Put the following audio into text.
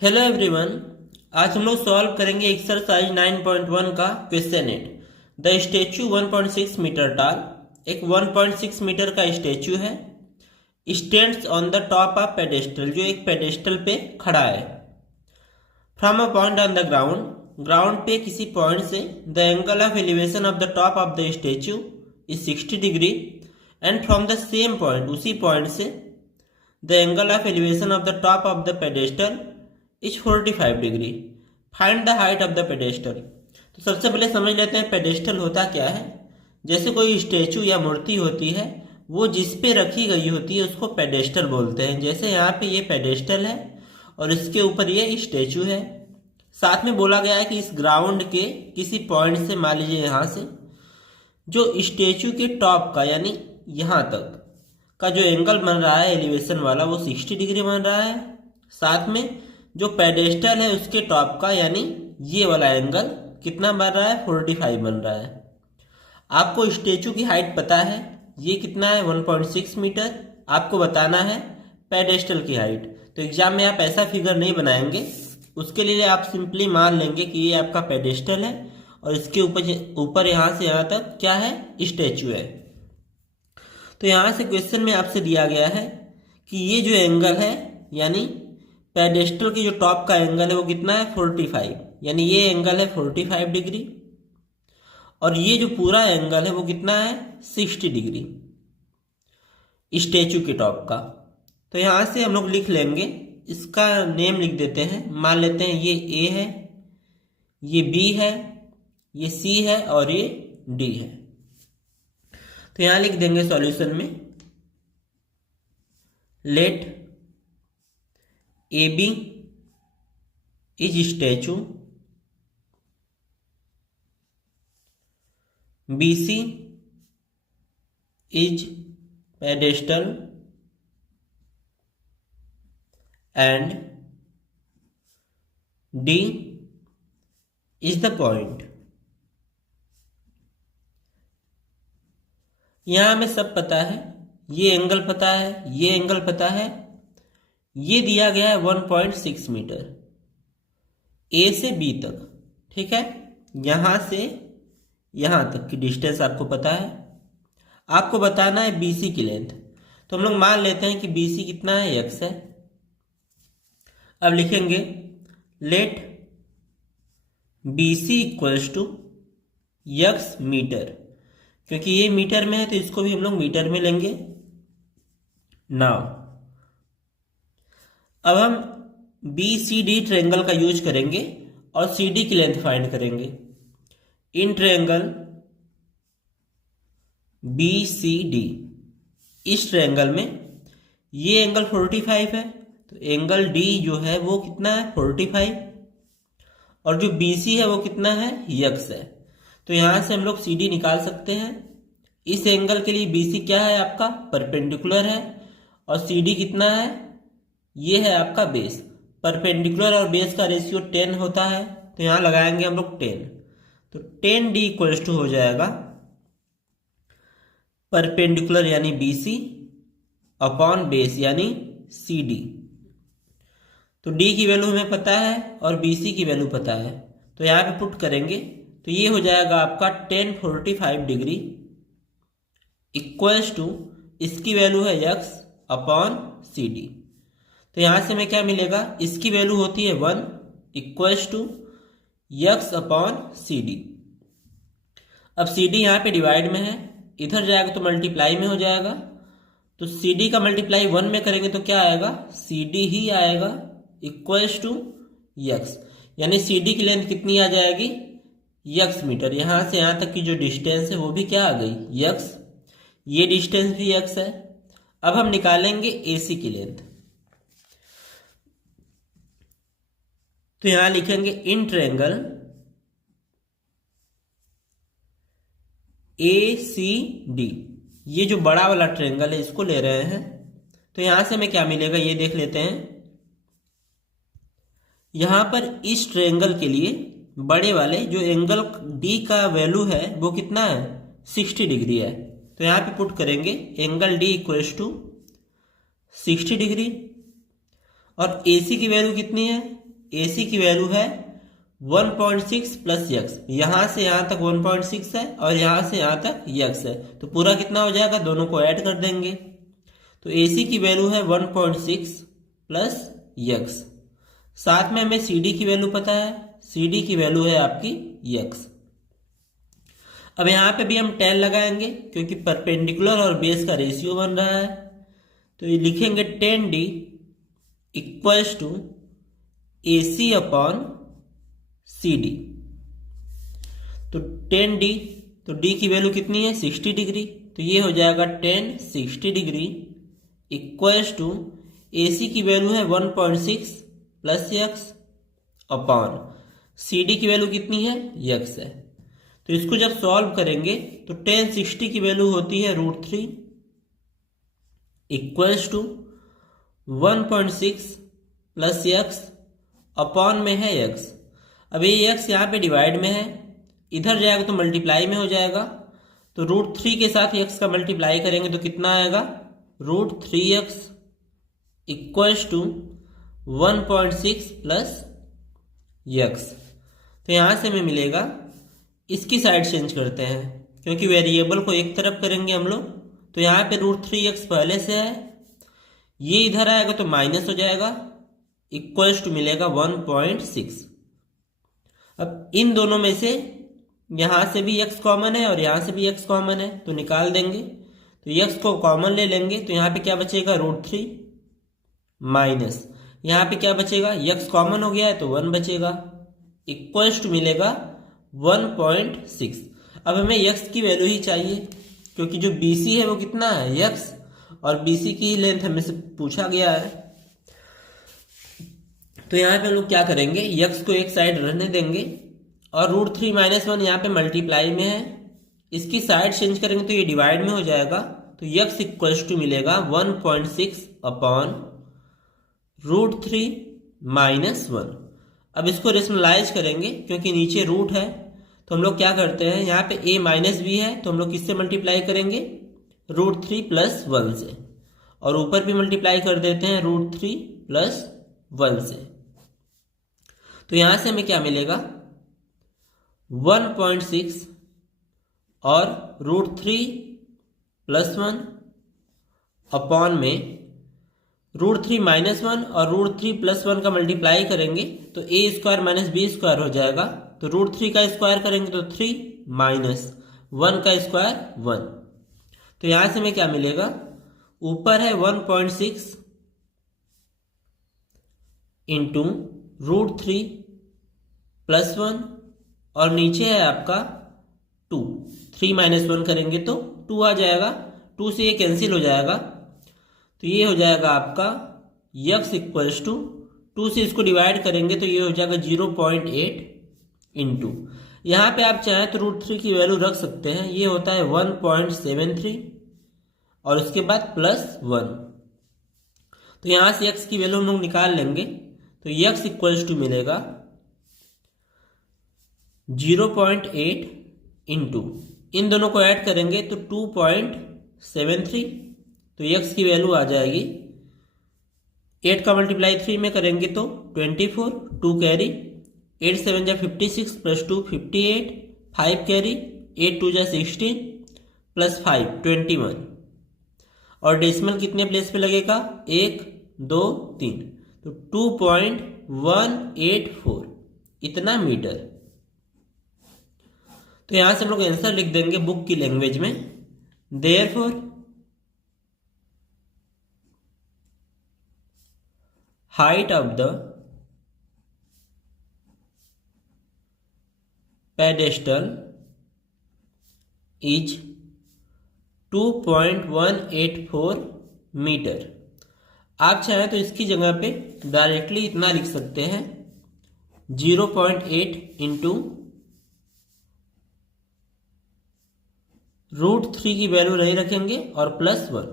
Hello everyone. आज हम लोग सॉल्व करेंगे एक्सरसाइज 9.1 का क्वेश्चन 8। द स्टेचू 1.6 मीटर टाल, एक 1.6 मीटर का स्टेचू है, stands on the top of pedestal, जो एक पेडेस्टल पे खड़ा है। From a point on the ground, ground पे किसी पॉइंट से the angle of elevation of the top of the statue is 60 degree and from the same point, उसी point से the angle of elevation of the top of the pedestal is 45 degree. Find the height of the pedestal. तो सबसे पहले समझ लेते हैं pedestal होता क्या है। जैसे कोई स्टेचू या मूर्ति होती है, वो जिस पे रखी गई होती है उसको पेडेस्टल बोलते हैं। जैसे यहाँ पे ये पेडेस्टल है और इसके ऊपर ये स्टेचू है। साथ में बोला गया है कि इस ग्राउंड के किसी पॉइंट से, मान लीजिए यहाँ से, जो स्टेचू के टॉप का यानी यहाँ तक का जो एंगल बन रहा है एलिवेशन वाला, वो 60 डिग्री बन रहा है। साथ में जो पेडेस्टल है उसके टॉप का यानी ये वाला एंगल कितना बन रहा है, 45 बन रहा है। आपको स्टेचू की हाइट पता है, ये कितना है, 1.6 मीटर। आपको बताना है पेडेस्टल की हाइट। तो एग्जाम में आप ऐसा फिगर नहीं बनाएंगे, उसके लिए आप सिंपली मान लेंगे कि ये आपका पेडेस्टल है और इसके ऊपर यहाँ से यहाँ तक क्या है, स्टेचू है। तो यहाँ से क्वेश्चन में आपसे दिया गया है कि ये जो एंगल है यानी पेडेस्टल की जो टॉप का एंगल है वो कितना है, 45, यानी ये एंगल है 45 डिग्री और ये जो पूरा एंगल है वो कितना है, 60 डिग्री स्टेचू के टॉप का। तो यहाँ से हम लोग लिख लेंगे, इसका नेम लिख देते हैं। मान लेते हैं ये ए है, ये बी है, ये सी है और ये डी है। तो यहाँ लिख देंगे सॉल्यूशन में, late AB is statue, BC is pedestal and D is the point। यहाँ हमें सब पता है, ये एंगल पता है, ये एंगल पता है, ये दिया गया है 1.6 मीटर ए से बी तक, ठीक है। यहां से यहां तक की डिस्टेंस आपको पता है। आपको बताना है बीसी की लेंथ। तो हम लोग मान लेते हैं कि बीसी कितना है, x है। अब लिखेंगे let BC equals to x metre, क्योंकि ये मीटर में है तो इसको भी हम लोग मीटर में लेंगे। नाउ अब हम बी सी डी ट्रायंगल का यूज करेंगे और सी डी की लेंथ फाइंड करेंगे। In triangle B C D, इस ट्रायंगल में ये एंगल 45 है, तो एंगल डी जो है वो कितना है, 45, और जो बी सी है वो कितना है, x है। तो यहां से हम लोग सी डी निकाल सकते हैं। इस एंगल के लिए बी सी क्या है, आपका परपेंडिकुलर है, और सी डी कितना है, ये है आपका बेस। परपेंडिकुलर और बेस का रेशियो 10 होता है, तो यहां लगाएंगे हम लोग 10। तो 10D इक्वल्स टू हो जाएगा परपेंडिकुलर यानी BC अपॉन बेस यानी CD। तो D की वैल्यू हमें पता है और BC की वैल्यू पता है, तो यहां पे पुट करेंगे तो ये हो जाएगा आपका 1045 डिग्री इक्वल्स टू, इसकी वैल्यू है x अपॉन CD। तो यहां से हमें क्या मिलेगा, इसकी वैल्यू होती है 1 equals to x upon CD। अब CD यहां पे डिवाइड में है, इधर जाएगा तो मल्टीप्लाई में हो जाएगा। तो CD का मल्टीप्लाई 1 में करेंगे तो क्या आएगा, CD ही आएगा इक्वल्स टू x, यानी CD की लेंथ कितनी आ जाएगी, x मीटर। यहां से यहां तक की जो डिस्टेंस है वो भी क्या आ गई, x, ये डिस्टेंस भी x है। अब हम निकालेंगे AC की लेंथ। तो यहां लिखेंगे इन ट्रायंगल ACD, ये जो बड़ा वाला ट्रायंगल है इसको ले रहे हैं। तो यहां से हमें क्या मिलेगा ये देख लेते हैं। यहां पर इस ट्रायंगल के लिए बड़े वाले जो एंगल D का वैल्यू है वो कितना है, 60 डिग्री है। तो यहां पे पुट करेंगे angle D equals to 60 degree और AC की वैल्यू कितनी है, AC की वैल्यू है 1.6 प्लस यक्स, यहाँ से यहाँ तक 1.6 है और यहाँ से यहाँ तक यक्स है, तो पूरा कितना हो जाएगा, दोनों को ऐड कर देंगे। तो AC की वैल्यू है 1.6 प्लस यक्स, साथ में हमें CD की वैल्यू पता है, CD की वैल्यू है आपकी यक्स। अब यहाँ पे भी हम tan लगाएंगे क्योंकि परपेंडिकुलर और बेस का रेशियो बन रहा है, तो ये लिखेंगे tan d equals to AC upon CD। तो tan d, तो d की वैल्यू कितनी है 60 डिग्री, तो ये हो जाएगा tan 60 degree equals to AC की वैल्यू है 1.6 प्लस यक्स अपॉन CD की वैल्यू कितनी है यक्स है। तो इसको जब सॉल्व करेंगे तो tan 60 की वैल्यू होती है √3 equals to 1.6 plus x upon में है यक्स। अब ये यक्स यहाँ पे डिवाइड में है, इधर जाएगा तो मल्टीप्लाई में हो जाएगा, तो √3 के साथ यक्स का मल्टीप्लाई करेंगे तो कितना आएगा, √3x equals to 1.6 plus x. तो यहाँ से हमें मिलेगा, इसकी साइड चेंज करते हैं क्योंकि वेरिएबल को एक तरफ करेंगे हम लोग, तो यहाँ पे √3x पहले से है, ये इधर आएगा तो माइनस हो जाएगा, इक्वल्स टू मिलेगा 1.6। अब इन दोनों में से यहाँ से भी x कॉमन है और यहाँ से भी x कॉमन है, तो निकाल देंगे, तो x को कॉमन ले लेंगे तो यहाँ पे क्या बचेगा √3 माइनस यहाँ पे क्या बचेगा, x कॉमन हो गया है तो 1 बचेगा, इक्वल्स टू मिलेगा 1.6। अब हमें x की वैल्यू ही चाहिए क्योंकि जो BC है वो कितना है x, और BC की लेंथ हमें से पूछा गया है। तो यहाँ पे हम लोग क्या करेंगे, x को एक साइड रहने देंगे और √3 माइनस 1 यहाँ पे मल्टीप्लाई में है, इसकी साइड चेंज करेंगे तो ये डिवाइड में हो जाएगा, तो x इक्वल्स टू मिलेगा 1.6 अपॉन √3 माइनस 1। अब इसको रेशनलाइज करेंगे क्योंकि नीचे रूट है, तो हम लोग क्या करते हैं, यहाँ पे a माइनस b है तो हम लोग किससे मल्टीप्लाई करेंगे, √3 प्लस 1 से, और ऊपर भी मल्टीप्लाई कर देते हैं √3 प्लस 1 से। तो यहाँ से हमें क्या मिलेगा, 1.6 और √3 प्लस 1 अपॉन में √3 माइनस 1 और √3 प्लस 1 का मल्टीप्लाई करेंगे तो a square minus b square हो जाएगा, तो √3 का स्क्वायर करेंगे तो 3 माइनस 1 का स्क्वायर 1। तो यहाँ से हमें क्या मिलेगा, ऊपर है 1.6 इंटू √3 प्लस 1 और नीचे है आपका 2, 3 माइनस 1 करेंगे तो 2 आ जाएगा, 2 से ये कैंसिल हो जाएगा, तो ये हो जाएगा आपका x इक्वल्स टू 2 से इसको डिवाइड करेंगे तो ये हो जाएगा 0.8 इंटू, यहाँ पे आप चाहें तो √3 की वैल्यू रख सकते हैं, ये होता है 1.73 और उसके बाद प्लस 1। तो यहाँ से x की वैल्यू हम लोग निकाल लेंगे, तो x इक्वल्स टू मिलेगा 0.8 इंटू, इन दोनों को ऐड करेंगे तो 2.73, तो x की वैल्यू आ जाएगी, 8 का मल्टीप्लाई 3 में करेंगे तो 24, 2 कैरी, 8 7 जा 56 प्लस 2 58, 5 कैरी, 8 2 जा 16 प्लस 5 21, और डेसिमल कितने प्लेस पे लगेगा, 1 2 3, तो 2.184 इतना मीटर। तो यहां से हम लोग आंसर लिख देंगे बुक की लैंग्वेज में, therefore height of the pedestal is 2.184 metre. आप चाहें तो इसकी जगह पे डायरेक्टली इतना लिख सकते हैं, 0.8 इंटू √3 की वैल्यू नहीं रखेंगे और प्लस 1,